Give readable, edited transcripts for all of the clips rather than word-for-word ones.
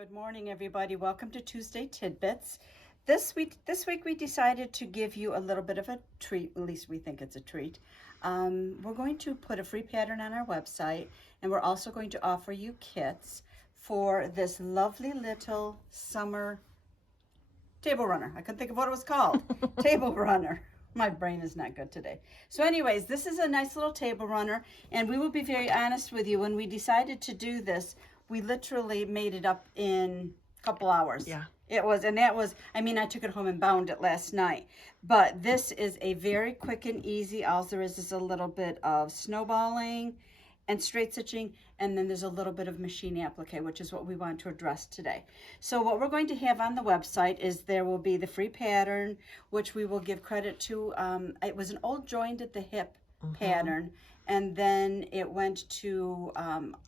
Good morning, everybody. Welcome to Tuesday Tidbits. This week we decided to give you a little bit of a treat. At least we think it's a treat. We're going to put a free pattern on our website, and we're also going to offer you kits for this lovely little summer table runner. I couldn't think of what it was called. Table runner. My brain is not good today. So anyways, this is a nice little table runner, and we will be very honest with you. When we decided to do this, we literally made it up in a couple hours. Yeah. I took it home and bound it last night. But this is a very quick and easy. All there is a little bit of snowballing and straight stitching, and then there's a little bit of machine applique, which is what we want to address today. So what we're going to have on the website is there will be the free pattern, which we will give credit to. It was an old joined at the hip pattern, and then it went to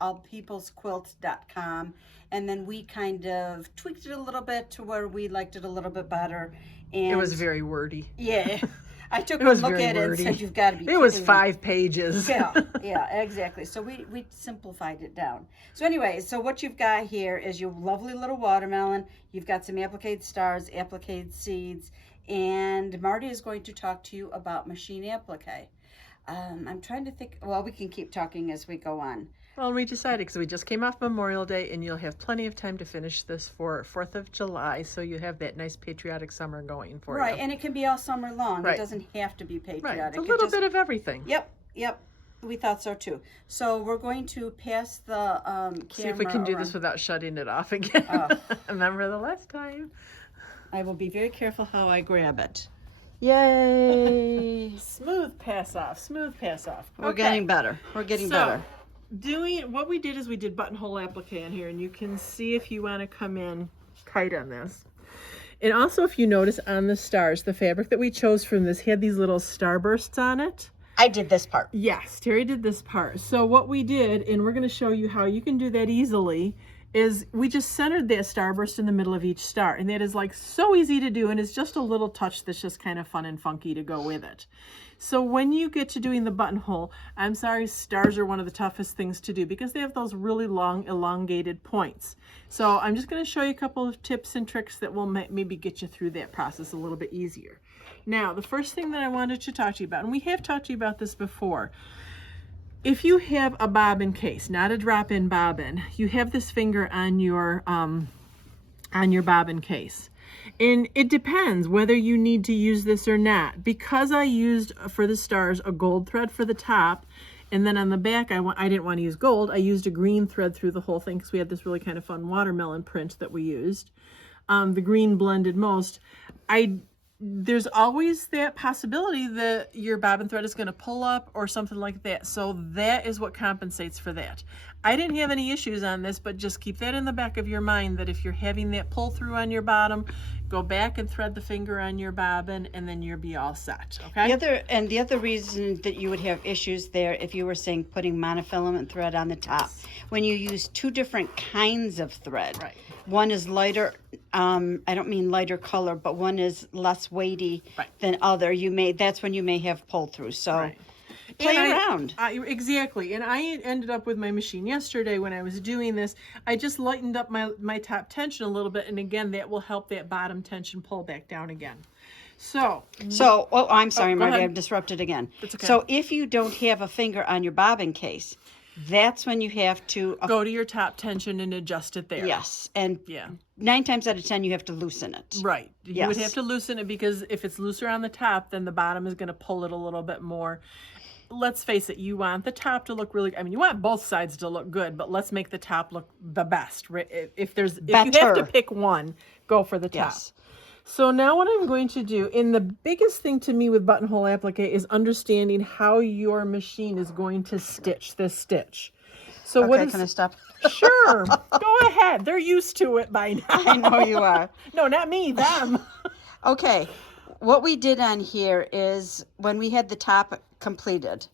allpeoplesquilt.com, and then we kind of tweaked it a little bit to where we liked it a little bit better. And it was very wordy. Yeah. I took a look at it and said, you've got to be kidding me. It was 5 pages. Yeah, exactly. So we simplified it down. So anyway, so what you've got here is your lovely little watermelon. You've got some applique stars, applique seeds, and Marty is going to talk to you about machine applique. I'm trying to think. Well, we can keep talking as we go on. Well, we decided because we just came off Memorial Day, and you'll have plenty of time to finish this for 4th of July, so you have that nice patriotic summer going for you. Right, and it can be all summer long. Right. It doesn't have to be patriotic. Right, it's a little bit of everything. Yep. We thought so too. So we're going to pass the camera. See if we can do this without shutting it off again. Remember the last time? I will be very careful how I grab it. Yay! Smooth pass off. We're getting better. We're getting better. What we did is we did buttonhole applique in here, and you can see if you want to come in tight on this. And also, if you notice on the stars, the fabric that we chose from this had these little starbursts on it. I did this part. Yes, Terry did this part. So what we did, and we're going to show you how you can do that easily, is we just centered that starburst in the middle of each star, and that is like so easy to do, and it's just a little touch that's just kind of fun and funky to go with it. So when you get to doing the buttonhole, I'm sorry, stars are one of the toughest things to do because they have those really long elongated points. So I'm just going to show you a couple of tips and tricks that will maybe get you through that process a little bit easier. Now, the first thing that I wanted to talk to you about, and we have talked to you about this before, if you have a bobbin case, not a drop-in bobbin, you have this finger on your bobbin case. And it depends whether you need to use this or not. Because I used for the stars a gold thread for the top, and then on the back I didn't want to use gold. I used a green thread through the whole thing because we had this really kind of fun watermelon print that we used. The green blended most. There's always that possibility that your bobbin thread is going to pull up or something like that. So that is what compensates for that. I didn't have any issues on this, but just keep that in the back of your mind that if you're having that pull through on your bottom, go back and thread the finger on your bobbin, and then you'll be all set. Okay. The other reason that you would have issues there, if you were saying putting monofilament thread on the top, when you use two different kinds of thread. Right. One is lighter, I don't mean lighter color, but one is less weighty than other. That's when you may have pull through. So play around. Exactly. And I ended up with my machine yesterday when I was doing this. I just lightened up my top tension a little bit. And again, that will help that bottom tension pull back down again. I'm sorry, Marty, I've disrupted again. It's okay. So if you don't have a finger on your bobbin case, that's when you have to go to your top tension and adjust it there. Yes, and 9 times out of 10 you have to loosen it. Right. You would have to loosen it because if it's looser on the top, then the bottom is going to pull it a little bit more. Let's face it, you want the top to look really, you want both sides to look good, but let's make the top look the best. If you have to pick one, go for the top. Yes. So now what I'm going to do, and the biggest thing to me with buttonhole applique is understanding how your machine is going to stitch this stitch. So can I stop? Sure. Go ahead. They're used to it by now. I know you are. No, not me, them. Okay. What we did on here is when we had the top completed,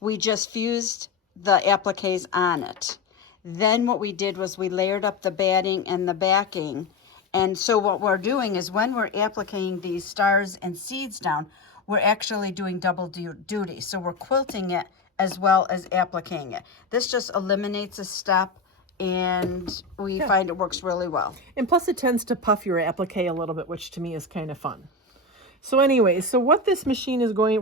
we just fused the appliques on it. Then what we did was we layered up the batting and the backing. And so what we're doing is when we're appliquing these stars and seeds down, we're actually doing double duty. So we're quilting it as well as appliquing it. This just eliminates a step and we Yeah. find it works really well. And plus it tends to puff your applique a little bit, which to me is kind of fun. So anyway, so what the machine is going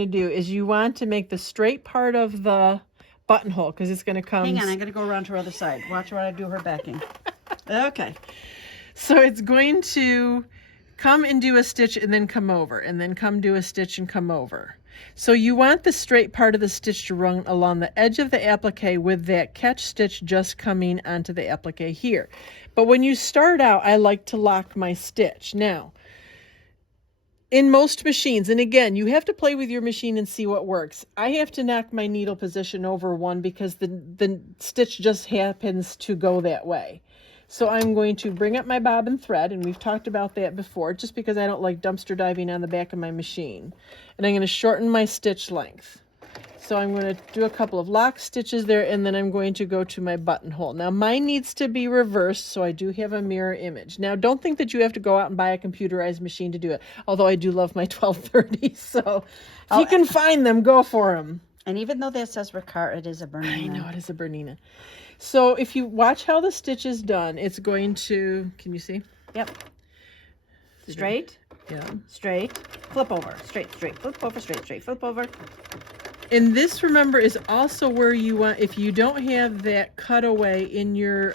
to do is you want to make the straight part of the buttonhole, because it's going to come. Hang on, I'm going to go around to her other side. Watch where I do her backing. Okay. So it's going to come and do a stitch and then come over, and then come do a stitch and come over. So you want the straight part of the stitch to run along the edge of the applique with that catch stitch just coming onto the applique here. But when you start out, I like to lock my stitch. Now, in most machines, and again, you have to play with your machine and see what works. I have to knock my needle position over one because the stitch just happens to go that way. So I'm going to bring up my bobbin thread, and we've talked about that before, just because I don't like dumpster diving on the back of my machine. And I'm going to shorten my stitch length. So I'm going to do a couple of lock stitches there, and then I'm going to go to my buttonhole. Now mine needs to be reversed, so I do have a mirror image. Now don't think that you have to go out and buy a computerized machine to do it, although I do love my 1230, so if you can find them, go for them. And even though that says Ricard, it is a Bernina. I know, it is a Bernina. So if you watch how the stitch is done, it's going to, can you see? Yep. Straight, Yeah. straight, flip over, straight, straight, flip over, straight, straight, flip over. And this, remember, is also where you want, if you don't have that cutaway in your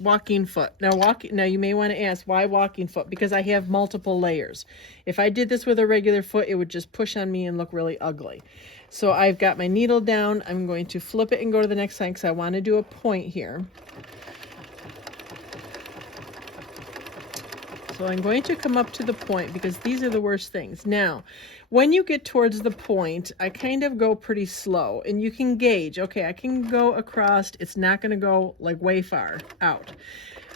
walking foot. Now you may want to ask, why walking foot? Because I have multiple layers. If I did this with a regular foot, it would just push on me and look really ugly. So I've got my needle down. I'm going to flip it and go to the next side because I want to do a point here. So I'm going to come up to the point because these are the worst things. Now, when you get towards the point, I kind of go pretty slow, and you can gauge, okay, I can go across, it's not going to go like way far out.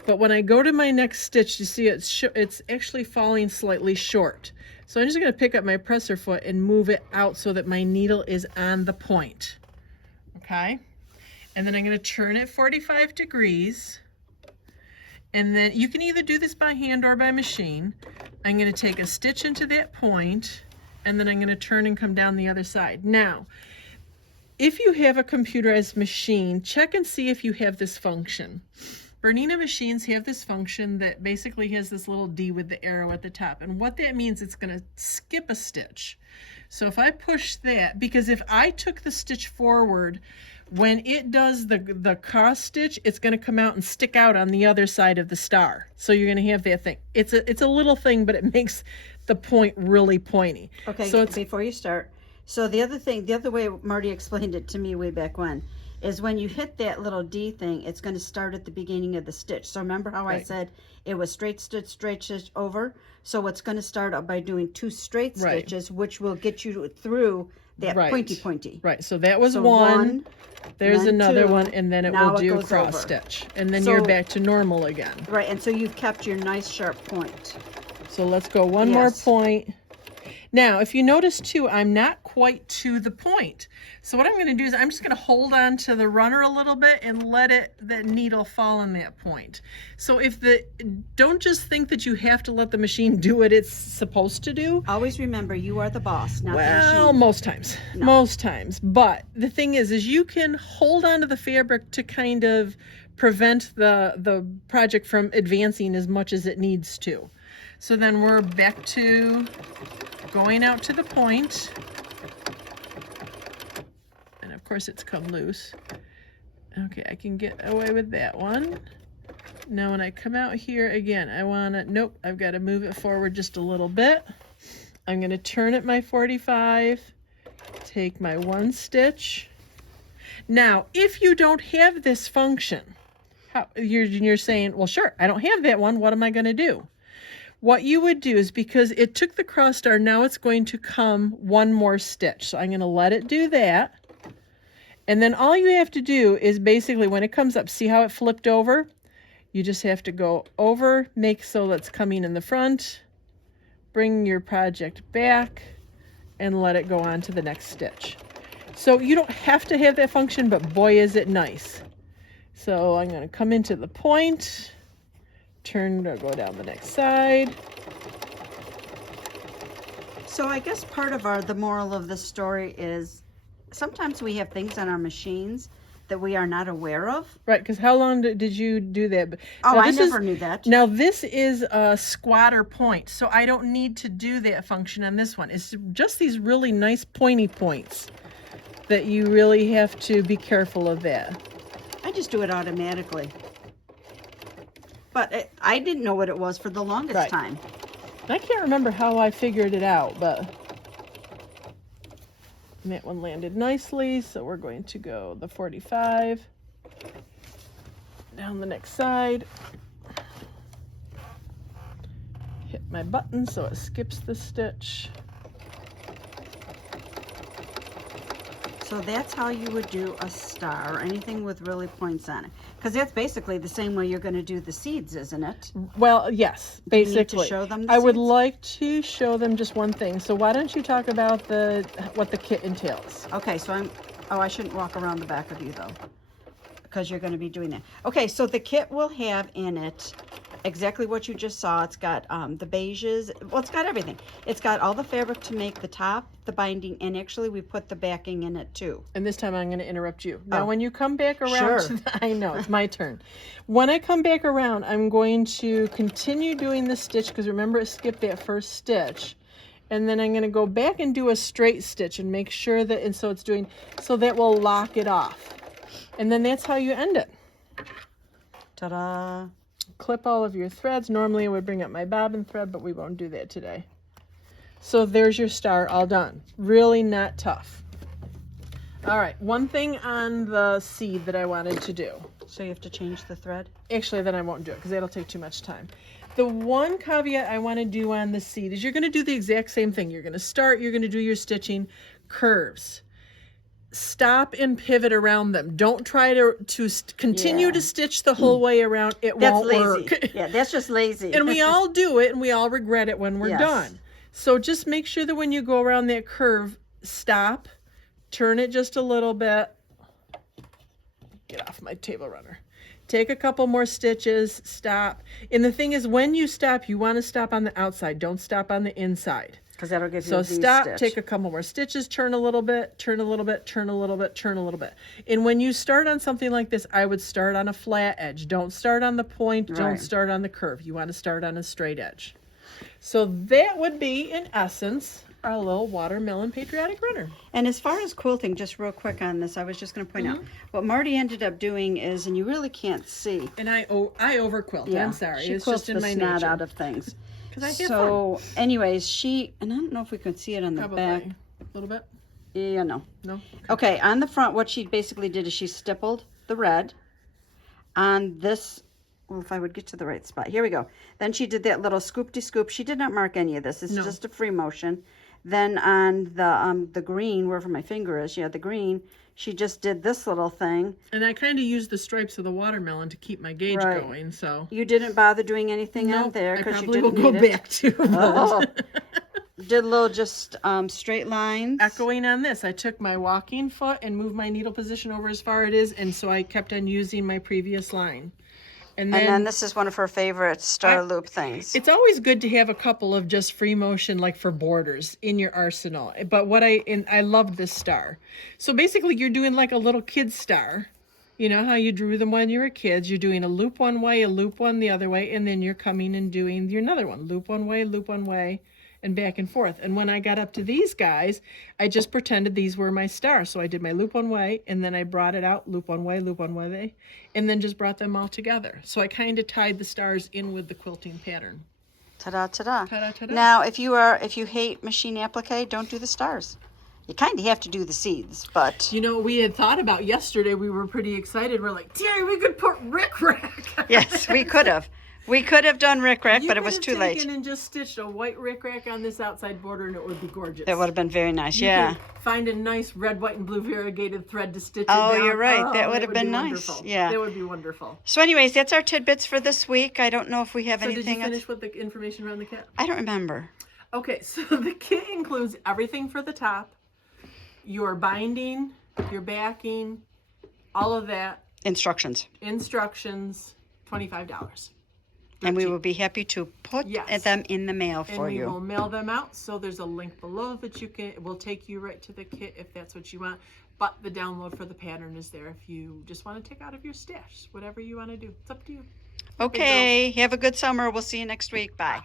But when I go to my next stitch, you see it's actually falling slightly short. So I'm just going to pick up my presser foot and move it out so that my needle is on the point. Okay? And then I'm going to turn it 45 degrees. And then you can either do this by hand or by machine. I'm going to take a stitch into that point, and then I'm going to turn and come down the other side. Now, if you have a computerized machine, check and see if you have this function. Bernina machines have this function that basically has this little D with the arrow at the top. And what that means, it's going to skip a stitch. So if I push that, because if I took the stitch forward, when it does the cross stitch, it's going to come out and stick out on the other side of the star. So you're going to have that thing. It's a little thing, but it makes the point really pointy. Okay, so before you start, so the other way Marty explained it to me way back when, is when you hit that little D thing, it's going to start at the beginning of the stitch. So remember how I said it was straight stitch over? So it's going to start out by doing 2 straight stitches, which will get you through that pointy. Right, so that was So one. There's another 2, one, and then it now will it do goes cross over. stitch. And then So- you're back to normal again. Right, and so you've kept your nice sharp point. So let's go one more point. Now, if you notice too, I'm not quite to the point. So what I'm going to do is I'm just going to hold on to the runner a little bit and let that needle fall in that point. So don't just think that you have to let the machine do what it's supposed to do. Always remember, you are the boss, not the Well, machine. most times. No. Most times. But the thing is you can hold on to the fabric to kind of prevent the project from advancing as much as it needs to. So then we're back to going out to the point. And of course it's come loose. Okay, I can get away with that one. Now when I come out here again, nope, I've got to move it forward just a little bit. I'm going to turn at my 45, take my 1 stitch. Now, if you don't have this function, you're saying, well, sure, I don't have that one. What am I going to do? What you would do is, because it took the cross star, now it's going to come 1 more stitch. So I'm going to let it do that. And then all you have to do is basically, when it comes up, see how it flipped over? You just have to go over, make so that's coming in the front, bring your project back, and let it go on to the next stitch. So you don't have to have that function, but boy, is it nice. So I'm going to come into the point, turn to go down the next side. So I guess part of the moral of the story is sometimes we have things on our machines that we are not aware of. Right, because how long did you do that? Oh, Now, I this never knew that. Now, this is a squatter point, so I don't need to do that function on this one. It's just these really nice pointy points that you really have to be careful of that. I just do it automatically. But I didn't know what it was for the longest time. I can't remember how I figured it out, but that one landed nicely, so we're going to go the 45 down the next side. Hit my button so it skips the stitch. So that's how you would do a star, or anything with really points on it. Because that's basically the same way you're going to do the seeds, isn't it? Well, yes, basically. Do you need to show them the I would seeds? like to show them just one thing. So why don't you talk about what the kit entails? Okay, so I shouldn't walk around the back of you though, because you're going to be doing that. Okay, so the kit will have in it exactly what you just saw. It's got the beiges. Well, it's got everything. It's got all the fabric to make the top, the binding, and actually we put the backing in it too. And this time I'm going to interrupt you. Now, Oh. when you come back around, Sure. I know, it's my turn. When I come back around, I'm going to continue doing the stitch, because remember it skipped that first stitch. And then I'm going to go back and do a straight stitch and make sure that, and so it's doing, so that will lock it off. And then that's how you end it. Ta-da! Clip all of your threads. Normally I would bring up my bobbin thread, but we won't do that today. So there's your star all done. Really not tough. All right, one thing on the seed that I wanted to do. So you have to change the thread? Actually, then I won't do it because that'll take too much time. The one caveat I want to do on the seed is you're going to do the exact same thing. You're going to start, you're going to do your stitching, curves. Stop and pivot around them. Don't try to continue to stitch the whole way around. It That's won't lazy. work. Yeah, that's just lazy. And we all do it, and we all regret it when we're Yes. done. So just make sure that when you go around that curve, stop, turn it just a little bit. Get off my table runner. Take a couple more stitches, stop. And the thing is, when you stop, you want to stop on the outside. Don't stop on the inside. Because that'll give you So a stop, V-stitch. take a couple more stitches, turn a little bit, turn a little bit, turn a little bit, turn a little bit. And when you start on something like this, I would start on a flat edge. Don't start on the point, don't Right. start on the curve. You want to start on a straight edge. So that would be, in essence, our little watermelon patriotic runner. And as far as quilting, just real quick on this, I was just going to point out, what Marty ended up doing is, and you really can't see. And I over quilt. I'm sorry. She It's quilts just in the my snot nature. out of things. Because I have So, anyways, and I don't know if we could see it on the Probably. back. A little bit? Yeah, no. No? Okay, on the front, what she basically did is she stippled the red on this. Well, if I would get to the right spot. Here we go. Then she did that little scoop-de-scoop. She did not mark any of this. It's No. just a free motion. Then on the green, wherever my finger is, the green, she just did this little thing. And I kind of used the stripes of the watermelon to keep my gauge Right. going, so. You didn't bother doing anything on Nope, there I because you probably will didn't go need it. back to. Oh. Did a little just straight lines. Echoing on this, I took my walking foot and moved my needle position over as far as it is, and so I kept on using my previous line. And then this is one of her favorite star loop things. it's always good to have a couple of just free motion, like for borders, in your arsenal. But I loved this star. So basically, you're doing like a little kid star. You know how you drew them when you were kids. You're doing a loop one way, a loop one the other way, and then you're coming and doing your another one. Loop one way, and back and forth. And when I got up to these guys, I just pretended these were my stars. So I did my loop one way, and then I brought it out, loop one way, and then just brought them all together. So I kind of tied the stars in with the quilting pattern. Ta-da, ta-da. Ta-da, ta-da. Now, if you hate machine applique, don't do the stars. You kind of have to do the seeds, but You know, we had thought about yesterday, we were pretty excited. We're like, Terry, we could put rickrack. yes, we could have. We could have done rickrack, but it was too late. You could have taken and just stitched a white rickrack on this outside border, and it would be gorgeous. That would have been very nice, You yeah. could find a nice red, white, and blue variegated thread to stitch it Oh, down. you're right. Oh, That would have been be nice. wonderful. Yeah. That would be wonderful. So anyways, that's our tidbits for this week. I don't know if we have So did anything you else. finish with the information around the kit? I don't remember. Okay, so the kit includes everything for the top, your binding, your backing, all of that, Instructions. instructions, $25. And we will be happy to put Yes. them in the mail And for we will you. mail them out. So there's a link below that will take you right to the kit if that's what you want. But the download for the pattern is there if you just want to take out of your stash, whatever you want to do. It's up to you. Okay, have a good summer. We'll see you next week. Bye.